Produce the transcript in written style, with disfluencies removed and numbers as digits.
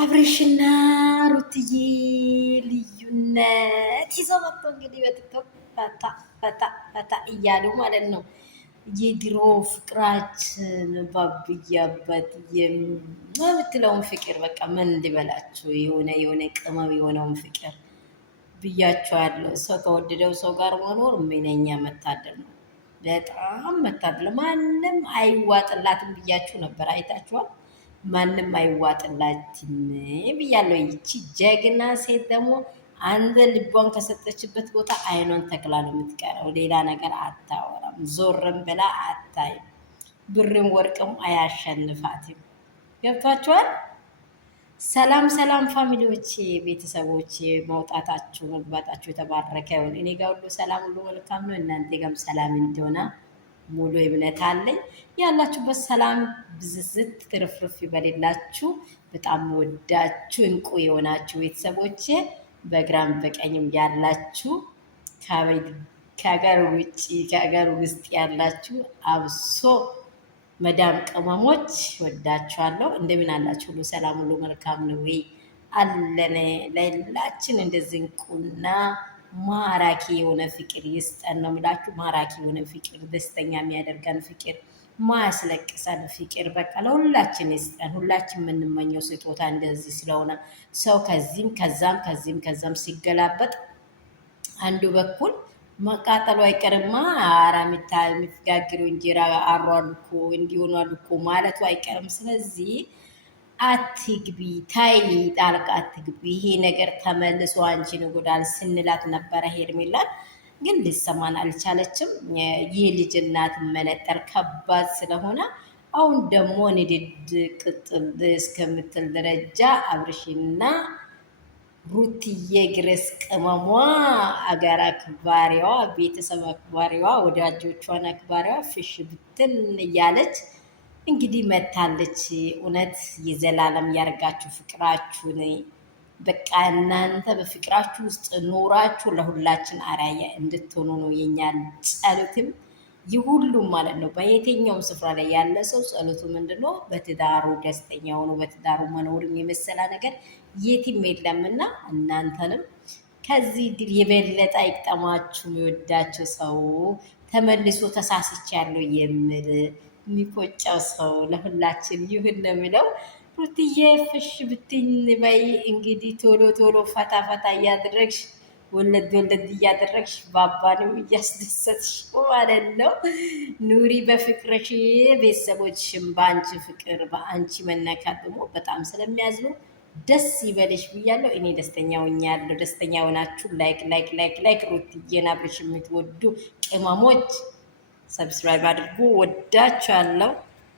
አብሬሽና ሩትዬ ልዩነት ይዘው መጥቶ እንግዲህ በቲክቶክ ፈታ ፈታ ፈታ እያሉ ማለት ነው። የድሮ ፍቅራችን ባብያበት የምትለውን ፍቅር በቃ ምን እንዲበላችሁ የሆነ ቅመም የሆነውን ፍቅር ብያቸዋለሁ። ሰው ከወደደው ሰው ጋር መኖር ምንኛ መታደል ነው። በጣም መታደል። ማንም አይዋጥላትም ብያችሁ ነበር። አይታችኋል። ማንም አይዋጥላትም ብያለሁ። ይቺ ጀግና ሴት ደግሞ አንተ ልቧን ከሰጠችበት ቦታ አይኗን ተክላ ነው የምትቀረው። ሌላ ነገር አታወራም። ዞርም ብላ አታይም። ብርም ወርቅም አያሸንፋትም። ገብቷችኋል? ሰላም ሰላም ፋሚሊዎች፣ ቤተሰቦች፣ መውጣታችሁ መግባታችሁ የተባረከ ይሁን። እኔ ጋር ሁሉ ሰላም፣ ሁሉ መልካም ነው። እናንተ ጋርም ሰላም እንዲሆነ ሙሉ እምነት አለኝ። ያላችሁበት ሰላም ብዝዝት ትርፍርፍ ይበልላችሁ። በጣም ወዳችሁ እንቁ የሆናችሁ ቤተሰቦች፣ በግራም በቀኝም ያላችሁ ከሀገር ውጭ ከሀገር ውስጥ ያላችሁ አብሶ መዳም ቅመሞች ወዳችኋለሁ። እንደምን አላችሁ? ሁሉ ሰላም፣ ሁሉ መልካም ነው ወይ? አለን ለሁላችን እንደዚህ እንቁና ማራኪ የሆነ ፍቅር ይስጠን ነው የምላችሁ። ማራኪ የሆነ ፍቅር፣ ደስተኛ የሚያደርገን ፍቅር፣ ማያስለቅሰን ፍቅር በቃ ለሁላችን ይስጠን። ሁላችን የምንመኘው ስጦታ እንደዚህ ስለሆነ ሰው ከዚህም ከዛም ሲገላበጥ አንዱ በኩል መቃጠሉ አይቀርማ። አራሚታ የሚጋግሩ እንጀራ አሯል እኮ እንዲሆኑ እኮ ማለቱ አይቀርም። ስለዚህ አትግቢ፣ ታይ ጣልቃ አትግቢ። ይሄ ነገር ተመልሶ አንቺን ይጎዳል ስንላት ነበረ ሄርሜላን፣ ግን ልሰማን አልቻለችም። ይህ ልጅ እናት መነጠር ከባድ ስለሆነ አሁን ደግሞ ንድድ ቅጥል እስከምትል ደረጃ አብርሽና ሩትዬ ግሬስ ቅመሟ አገር አክባሪዋ ቤተሰብ አክባሪዋ ወዳጆቿን አክባሪዋ ፍሽ ብትን እያለች እንግዲህ መታለች። እውነት የዘላለም ያርጋችሁ ፍቅራችሁን። በቃ እናንተ በፍቅራችሁ ውስጥ ኖራችሁ ለሁላችን አርአያ እንድትሆኑ ነው የኛ ጸሎትም ይሁሉም ማለት ነው። በየትኛውም ስፍራ ላይ ያለ ሰው ጸሎቱ ምንድነው? በትዳሩ ደስተኛ ሆኖ በትዳሩ መኖርም የመሰላ ነገር የትም የለምና እናንተንም ከዚህ ድል የበለጠ አይቅጠማችሁ። የሚወዳቸው ሰው ተመልሶ ተሳስቻለሁ የሚል የሚቆጨው ሰው ለሁላችን ይሁን ነው የሚለው። ሩትዬ ፍሽ ብትኝ በይ እንግዲህ ቶሎ ቶሎ ፈታ ፈታ እያደረግሽ ወለድ እያደረግሽ ባባንም እያስደሰትሽ ማለት ነው። ኑሪ በፍቅርሽ። ቤተሰቦችሽም በአንቺ ፍቅር በአንቺ መነካት ደግሞ በጣም ስለሚያዝኑ ደስ ይበልሽ ብያለሁ። እኔ ደስተኛ ሆኛለሁ። ደስተኛ ሆናችሁ ላይክ ሩትዬን አብርሽ የምትወዱ ቅመሞች ሰብስክራይብ አድርጉ። ወዳችኋለሁ።